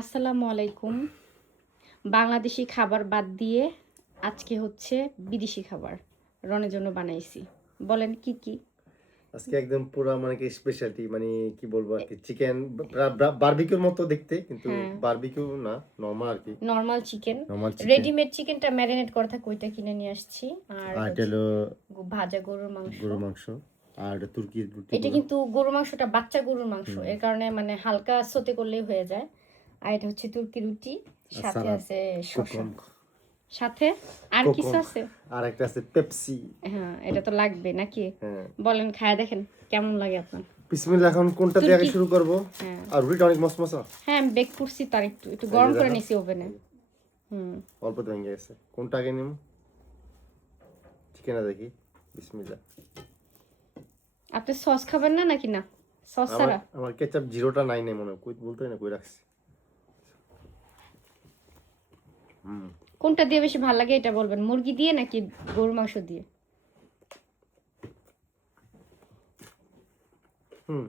আসসালামু আলাইকুম। বাংলাদেশি খাবার বাদ দিয়ে আজকে হচ্ছে বিদেশি খাবার রনের জন্য বানাইছি। বলেন কি কি? আজকে একদম পুরা মানে কি স্পেশালিটি মানে কি বলবো আর কি চিকেন বারবিকিউর মতো দেখতে কিন্তু হ্যাঁ, বারবিকিউ না নরমাল আর কি normal chicken. Normal chicken readymade চিকেনটা ম্যারিনেট করা থাকে ওইটা কিনে নিয়ে আসছি। আর আর এটা হচ্ছে হলো ভাজা গরুর মাংস। গরুর মাংস আর এটা তুর্কির রুটি এটা গুলো কিন্তু গরুর মাংসটা বাচ্চা গরুর মাংস, হুম এর কারণে মানে হালকা সতে করলেই হয়ে যায়। আর এটা হচ্ছে তুর্কি রুটি, আর সাথে সালাদ আছে শসা, কোকম সাথে আর কিছু কোকম আছে। আর একটা আছে পেপসি হ্যাঁ, এটা তো লাগবে নাকি? হ্যাঁ বলেন, খায় দেখেন কেমন লাগে আপনার। বিসমিল্লাহ এখন কোনটা দিয়ে আগে তুর্কি, শুরু করব হ্যাঁ আর রুটিটা অনেক মশমশা হ্যাঁ, আমি বেক করছি, তার একটু একটু এই যে গরম করে দেখো নিছি ওভেনে। হুম, অল্প তো ভেঙে গেছে কোনটা আগে নিব চিকেনটা দেখি বিসমিল্লাহ আপনি সস খাবেন না নাকি? না, সস আমার ছাড়া? আমার কেচাপ জিরোটা নাই নেই মনে হয় কই বলতে না কই রাখছি হুম কোনটা দিয়ে বেশি ভালো লাগে এটা বলবেন, মুরগি দিয়ে নাকি গরুর মাংস দিয়ে?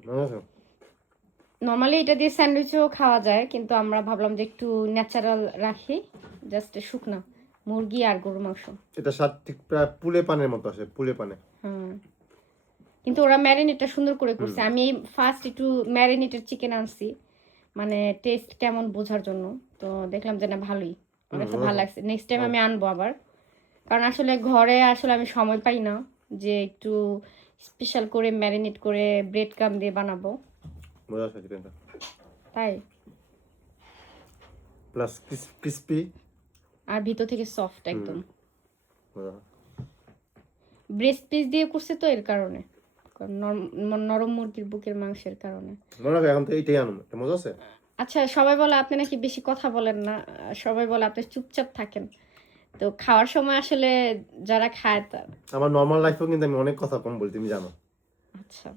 ভালো আছে নর্মালি এটা দিয়ে স্যান্ডউইচও খাওয়া যায়, কিন্তু আমরা ভাবলাম যে একটু ন্যাচারাল রাখি, জাস্ট শুকনা মুরগি আর গরুর মাংস। এটা স্বাদ ঠিক প্রায় পুলে পানের মতো আসে পুলে পানে হুম, কিন্তু ওরা ম্যারিনেটটা সুন্দর করে হুম করছে। আমি এই ফার্স্ট একটু ম্যারিনেটেড চিকেন আনছি, মানে টেস্ট কেমন বোঝার জন্য। তো দেখলাম যে না, ভালোই, আমার কাছে ভালো ভালো আছে লাগছে। নেক্সট টাইম আমি আনবো আবার, কারণ আসলে ঘরে আসলে আমি সময় পাই না যে একটু স্পেশাল করে ম্যারিনেট করে ব্রেড কাম দিয়ে বানাবো। মজা আছে চিকেনটা তাই, প্লাস ক্রিসপি আর ভিতর থেকে সফট হুম একদম। মজা ব্রেস্ট পিস দিয়ে করছে তো, এর কারণে, কারণ নরম মুরগির বুকের মাংসের কারণে। মনে হয় এখন তো এইটাই আনুন এটা মজা আছে আচ্ছা, সবাই বলে আপনি নাকি বেশি কথা বলেন না, সবাই বলে আপনি চুপচাপ থাকেন। তো খাওয়ার সময় আসলে যারা খায় তা। আমার নর্মাল লাইফেও কিন্তু আমি অনেক কথা কম বলি তুমি জানো আচ্ছা,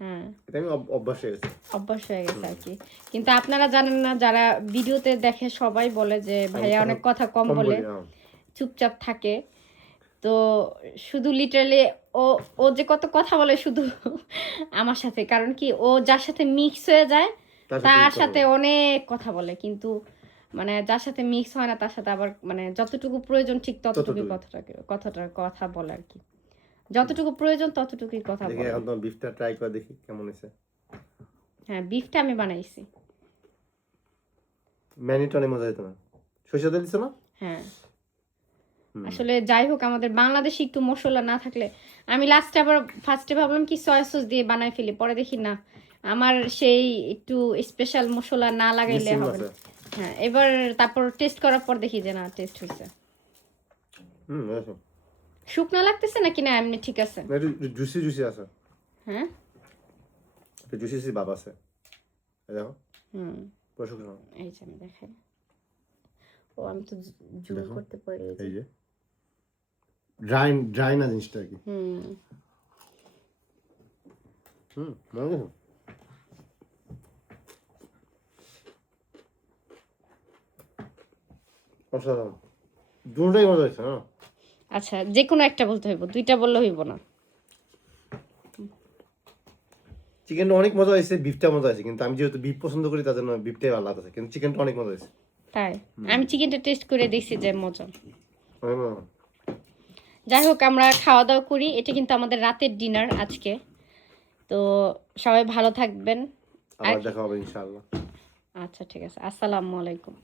হ্যাঁ, এটা আমি অভ্যাস হয়ে গেছে অভ্যাস হয়ে গেছে আর কি। কিন্তু আপনারা জানেন না, যারা ভিডিওতে দেখে সবাই বলে যে আমি ভাইয়া কথা অনেক কথা কম কম বলে, বলি চুপচাপ থাকে। তো শুধু লিটারালি ও ও যে কত কথা বলে শুধু আমার সাথে, কারণ কি ও যার সাথে মিক্স হয়ে যায় তার সাথে তার কথা সাথে বলি অনেক কথা বলে, কিন্তু মানে যার সাথে মিক্স হয় না তার সাথে আবার মানে যতটুকু প্রয়োজন ঠিক ততটুকুই ততটুকু কথা বলে আর কি। যতটুকু প্রয়োজন ততটুকুই কথা দেখি বলে। এখন তোমার বিফটা ট্রাই করে দেখি কেমন হয়েছে হ্যাঁ, বিফটা আমি বানাইছি। ম্যানিটা অনেক মজা হতো না সরিষা তেল দিছো না হ্যাঁ, হুম আসলে যাই হোক, আমাদের বাংলাদেশে একটু মশলা না থাকলে, আমি লাস্টে আবার ফার্স্টে ভাবলাম কি সয়া সস দিয়ে বানাই ফেলি, পরে দেখি না, আমার সেই একটু স্পেশাল মশলা না লাগাইলে মিসিং হবে আছে না। হ্যাঁ, এবার তারপর টেস্ট করার পর দেখি যে না, টেস্ট হয়েছে। মজা আছে শুকনা লাগতেছে নাকি না এমনি ঠিক আছে? না একটু জুসি জুসি আছে হ্যাঁ, একটু জুসি জুসি ভাব আছে এই দেখো হুম, পুরো শুকনো এই যে আমি দেখাই। ও, আমি তো জুম দেখো করতে পারি, এই যে। এই যে ড্রাই ড্রাই না জিনিসটা আর কি হুম, মজা আছে অসাধারণ দুটোই মজা হয়েছে না আচ্ছা, যে কোনো একটা বলতে হইব, দুইটা বললে হইব না। চিকেনটা অনেক মজা হয়েছে বিফটা মজা হয়েছে কিন্তু আমি যেহেতু বিফ পছন্দ করি তার জন্য বিফটাই ভালো লাগছে কিন্তু চিকেনটা অনেক মজা হয়েছে তাই, আমি চিকেনটা টেস্ট করে দেখছি যে মজা। অনেক মজা। যাই হোক, আমরা খাওয়া দাওয়া করি, এটা কিন্তু আমাদের রাতের ডিনার আজকে। তো সবাই ভালো থাকবেন। আর আবার দেখা হবে ইনশাআল্লাহ আচ্ছা, ঠিক আছে, আসসালামু আলাইকুম।